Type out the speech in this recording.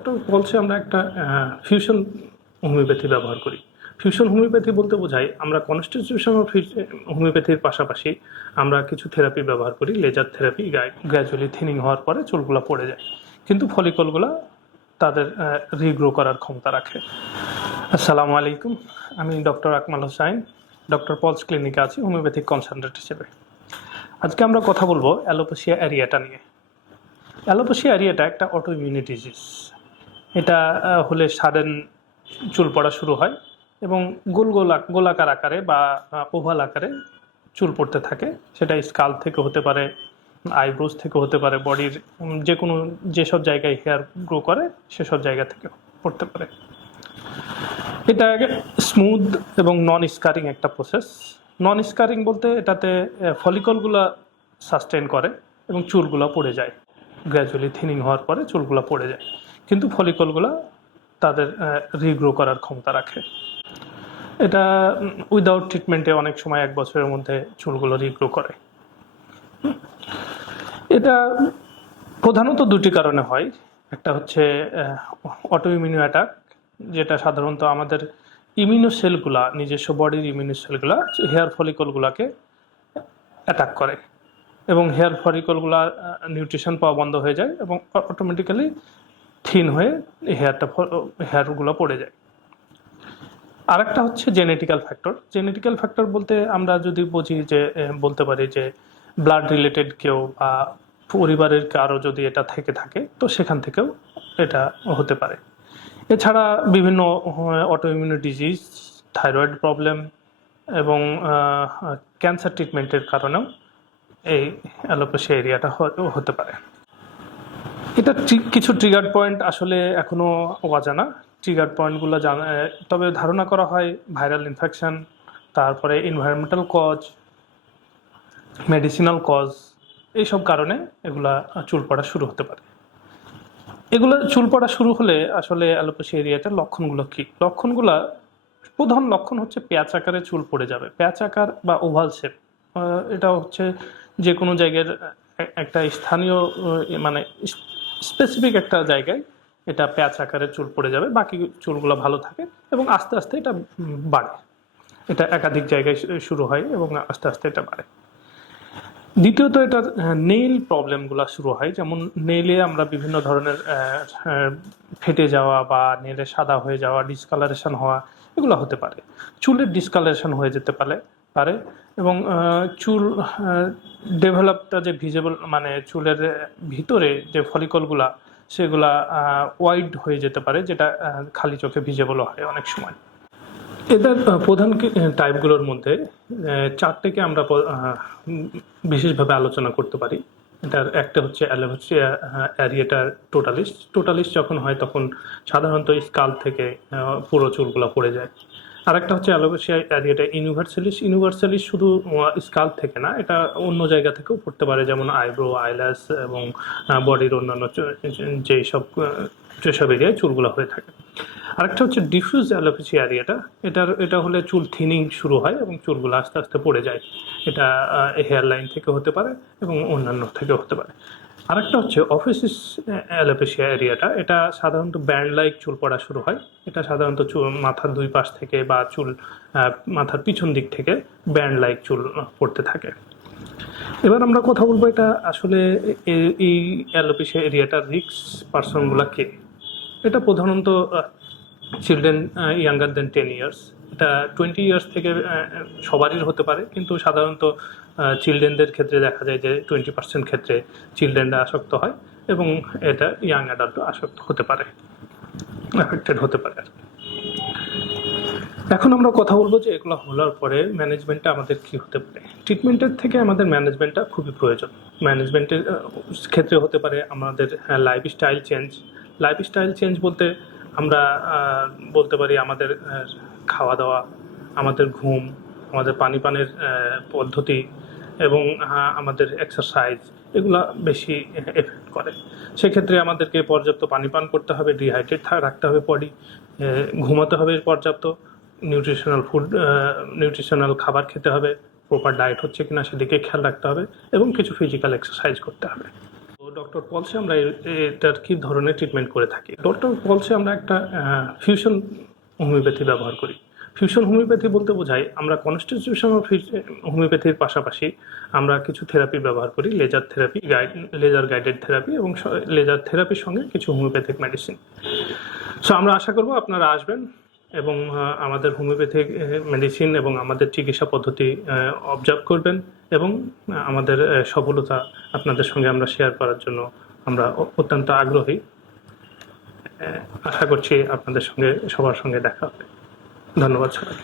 Doctor বলছে আমরা একটা ফিউশন হোমিওপ্যাথি ব্যবহার করি। ফিউশন হোমিওপ্যাথি বলতে বোঝায় আমরা কনস্টিটিউশনাল হোমিওপ্যাথির পাশাপাশি আমরা কিছু থেরাপি ব্যবহার করি। লেজার থেরাপি গ্র্যাজুয়ালি থিনিং হওয়ার পরে চুলগুলো পড়ে যায়, কিন্তু ফলিকলগুলো তাদের রিগ্রো করার ক্ষমতা রাখে। আসসালামু আলাইকুম, আমি ডক্টর আকমাল হোসাইন, ডক্টর পলস ক্লিনিকে আছি হোমিওপ্যাথিক কনসালটেন্ট হিসেবে। আজকে আমরা কথা বলবো অ্যালোপেশিয়া অ্যারিয়াটা নিয়ে। অ্যালোপেশিয়া অ্যারিয়াটা একটা অটো ইমিউনি ডিজিজ। এটা হলে সাডেন চুল পড়া শুরু হয় এবং গোলাকার আকারে বা ওভাল আকারে চুল পড়তে থাকে। সেটা স্কাল থেকে হতে পারে, আইব্রোজ থেকে হতে পারে, বডির যে কোনো যেসব জায়গায় হেয়ার গ্রো করে সেসব জায়গা থেকে পড়তে পারে। এটা স্মুথ এবং নন স্কারিং একটা প্রসেস। নন স্কারিং বলতে এটাতে ফলিকলগুলো সাস্টেন করে এবং চুলগুলো পড়ে যায়। গ্র্যাজুয়ালি থিনিং হওয়ার পরে চুলগুলো পড়ে যায়, কিন্তু ফলিকলগুলো তাদের রিগ্রো করার ক্ষমতা রাখে। এটা উইদাউট ট্রিটমেন্টে অনেক সময় 1 বছরের মধ্যে চুলগুলো রিগ্রো করে। এটা প্রধানত 2টি কারণে হয়। একটা হচ্ছে অটো ইমিউন অ্যাটাক, যেটা সাধারণত আমাদের ইমিউনো সেলগুলা, নিজস্ব বডির ইমিউনো সেলগুলা হেয়ার ফলিকলগুলোকে অ্যাটাক করে এবং হেয়ার ফলিকলগুলা নিউট্রিশন পাওয়া বন্ধ হয়ে যায় এবং অটোমেটিক্যালি থিন হয়ে হেয়ারগুলো পড়ে যায়। আরেকটা হচ্ছে জেনেটিক্যাল ফ্যাক্টর। জেনেটিক্যাল ফ্যাক্টর বলতে আমরা যদি বুঝি যে বলতে পারি যে ব্লাড রিলেটেড কেউ বা পরিবারের কারো যদি এটা থেকে থাকে তো সেখান থেকেও এটা হতে পারে। এছাড়া বিভিন্ন অটোইমিউন ডিজিজ, থাইরয়েড প্রবলেম এবং ক্যান্সার ট্রিটমেন্টের কারণেও এই অ্যালোপেশিয়া এরিয়াটা হতে পারে। এটা কিছু ট্রিগার পয়েন্ট আসলে এখনও অজানা। ট্রিগার পয়েন্টগুলো তবে ধারণা করা হয় ভাইরাল ইনফেকশন, তারপরে এনভায়রনমেন্টাল কজ, মেডিসিনাল কজ, এইসব কারণে এগুলা চুল পড়া শুরু হতে পারে। এগুলো চুল পড়া শুরু হলে আসলে অ্যালোপেশিয়া এরিয়াটার লক্ষণগুলো কী? প্রধান লক্ষণ হচ্ছে প্যাচ আকারে চুল পড়ে যাবে। প্যাচ আকার বা ওভাল শেপ, এটা হচ্ছে যে কোনো জায়গার একটা স্থানীয় মানে স্পেসিফিক একটা জায়গায় এটা প্যাচ আকারে চুল পড়ে যাবে, বাকি চুলগুলো ভালো থাকে এবং আস্তে আস্তে এটা বাড়ে। এটা একাধিক জায়গায় শুরু হয় এবং আস্তে আস্তে এটা বাড়ে। দ্বিতীয়ত এটার নেইল প্রবলেমগুলো শুরু হয়, যেমন নেইলে আমরা বিভিন্ন ধরনের ফেটে যাওয়া বা নেইলে সাদা হয়ে যাওয়া, ডিসকালারেশন হওয়া, এগুলো হতে পারে। চুলের ডিসকালারেশন হয়ে যেতে পারে এবং চুল ডেভেলপটা যে ভিজেবল মানে চুলের ভিতরে যে ফলিকলগুলা সেগুলা ওয়াইড হয়ে যেতে পারে, যেটা খালি চোখে ভিজেবলও হয় অনেক সময়। এদের প্রধান টাইপগুলোর মধ্যে 4টেকে আমরা বিশেষভাবে আলোচনা করতে পারি। এটার একটা হচ্ছে অ্যালোপেশিয়া অ্যারিয়েটা টোটালিস যখন হয় তখন সাধারণত স্কাল থেকে পুরো চুলগুলো পড়ে যায়। আরেকটা হচ্ছে অ্যালোপেশিয়া অ্যারিয়েটা ইউনিভার্সালিস শুধু স্কাল থেকে না, এটা অন্য জায়গা থেকেও পড়তে পারে, যেমন আইব্রো, আইল্যাশ এবং বডির অন্যান্য যেসব এরিয়ায় চুলগুলো হয়ে থাকে। আরেকটা হচ্ছে ডিফিউজ অ্যালোপেশিয়া এরিয়াটা। এটা হলে চুল থিনিং শুরু হয় এবং চুলগুলো আস্তে আস্তে পড়ে যায়। এটা হেয়ার লাইন থেকে হতে পারে এবং অন্যান্য থেকে হতে পারে। আরেকটা হচ্ছে অফিসিস অ্যালোপেশিয়া এরিয়াটা। এটা সাধারণত ব্যান্ড লাইক চুল পড়া শুরু হয়। এটা সাধারণত মাথার 2 পাশ থেকে বা মাথার পিছন দিক থেকে ব্যান্ড লাইক চুল পড়তে থাকে। এবার আমরা কথা বলবো এটা আসলে এই অ্যালোপেশিয়া এরিয়াটার রিস্ক পার্সনগুলো কে। এটা প্রধানত চিলড্রেন ইয়াঙ্গার দেন 10 ইয়ার্স। এটা 20 ইয়ার্স থেকে সবারই হতে পারে, কিন্তু সাধারণত চিলড্রেনদের ক্ষেত্রে দেখা যায় যে 20% ক্ষেত্রে চিলড্রেনরা আসক্ত হয় এবং এটা ইয়াং অ্যাডাল্টও আসক্ত হতে পারে, এফেক্টেড হতে পারে। এখন আমরা কথা বলবো যে এগুলো হওয়ার পরে ম্যানেজমেন্টটা আমাদের কী হতে পারে। ট্রিটমেন্টের থেকে আমাদের ম্যানেজমেন্টটা খুবই প্রয়োজন। ম্যানেজমেন্টের ক্ষেত্রে হতে পারে আমাদের লাইফস্টাইল চেঞ্জ বলতে আমরা বলতে পারি আমাদের খাওয়া দাওয়া, আমাদের ঘুম, আমাদের পানের পদ্ধতি এবং আমাদের এক্সারসাইজ, এগুলা বেশি এফেক্ট করে। সেক্ষেত্রে আমাদেরকে পর্যাপ্ত পানি পান করতে হবে, ডিহাইড্রেট রাখতে হবে বডি, ঘুমাতে হবে পর্যাপ্ত, নিউট্রিশনাল খাবার খেতে হবে, প্রপার ডায়েট হচ্ছে কিনা সেদিকে খেয়াল রাখতে হবে এবং কিছু ফিজিক্যাল এক্সারসাইজ করতে হবে। ডক্টর পলসে আমরা এটার কি ধরনের ট্রিটমেন্ট করে থাকি? ডক্টর পলসে আমরা একটা ফিউশন হোমিওপ্যাথি ব্যবহার করি। ফিউশন হোমিওপ্যাথি বলতে বোঝায় আমরা কনস্টিটিউশনাল হোমিওপ্যাথির পাশাপাশি আমরা কিছু থেরাপি ব্যবহার করি, laser therapy, laser guided therapy এবং লেজার থেরাপির সঙ্গে কিছু হোমিওপ্যাথিক মেডিসিন। সো আমরা আশা করব আপনারা আসবেন এবং আমাদের হোমিওপ্যাথিক মেডিসিন এবং আমাদের চিকিৎসা পদ্ধতি অবজার্ভ করবেন এবং আমাদের সফলতা আপনাদের সঙ্গে আমরা শেয়ার করার জন্য আমরা অত্যন্ত আগ্রহী। আশা করছি আপনাদের সঙ্গে সবার সঙ্গে দেখা হবে। ধন্যবাদ সবাই।